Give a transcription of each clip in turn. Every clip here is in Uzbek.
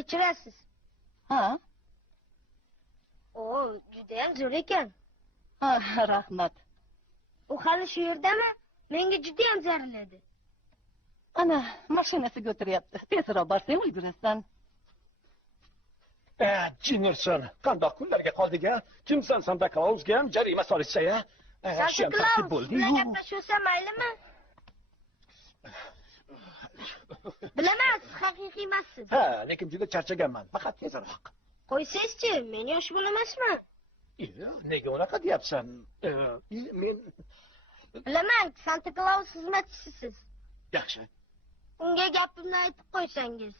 kechirasiz. Ha? O, judayam zo'r ekan. Ha, rahmat. U hali shu yerdami? Menga judayam zariladi. Ana, mashinasiga o'tiryapti. Tezroq borsang ulgurasan. Jinnerson, qandoq kunlarga qoldik-a? Kimsan Santa Clausga ham jarima solishsa-ya? Santa Claus bilan gaplashsa maylimi? Bilaman, siz haqiqiy emassiz. Ha, lekin juda charchaganman. Faqat tezroq. Qo'ysangchi, men yosh bo'lamasman. Nega unaqa deyapsan? Men Bilaman, Santa Claus xizmatchisiz. yaxshi. Unga gapimni aytib qo'ysangiz.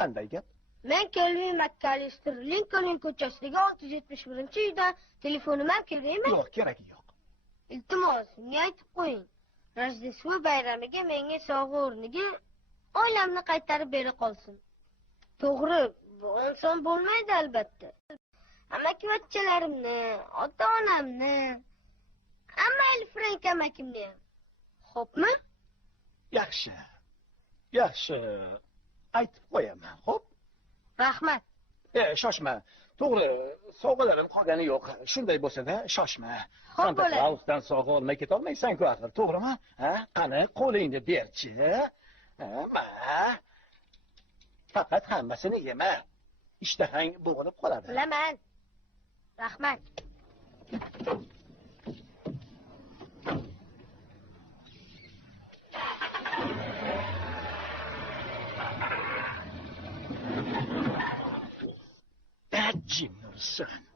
Qanday gap? Men Kelvin McAllister, Lincoln ko'chasidagi 671-uydan telefonim ham kerakmi? Yo'q, keragi yo'q. Iltimos, unga aytib qo'ying. Rojdestvo bayramiga menga sovg'a o'rniga oilamni qaytarib bera qolsin. To'g'ri, bu inson bo'lmaydi albatta. Amakivachchalarimni, ota-onamni, amayli Frank amakimni ham. Xo'pmi? Yaxshi. Yaxshi. Aytib qo'yaman, xo'p? Rahmat. Shoshma. To'g'ri, sovg'alarim qolgani yo'q. Shunday bo'lsa-da, shoshma. Santa Clausdan sovg'a olmay keta olmaysan-ku axir, to'g'rimi? Ha? Qani, qo'lingni berchi. Faqat hammasini yema. Ishtahang bo'g'ilib qoladi. Bilaman. Rahmat. Jinnerson.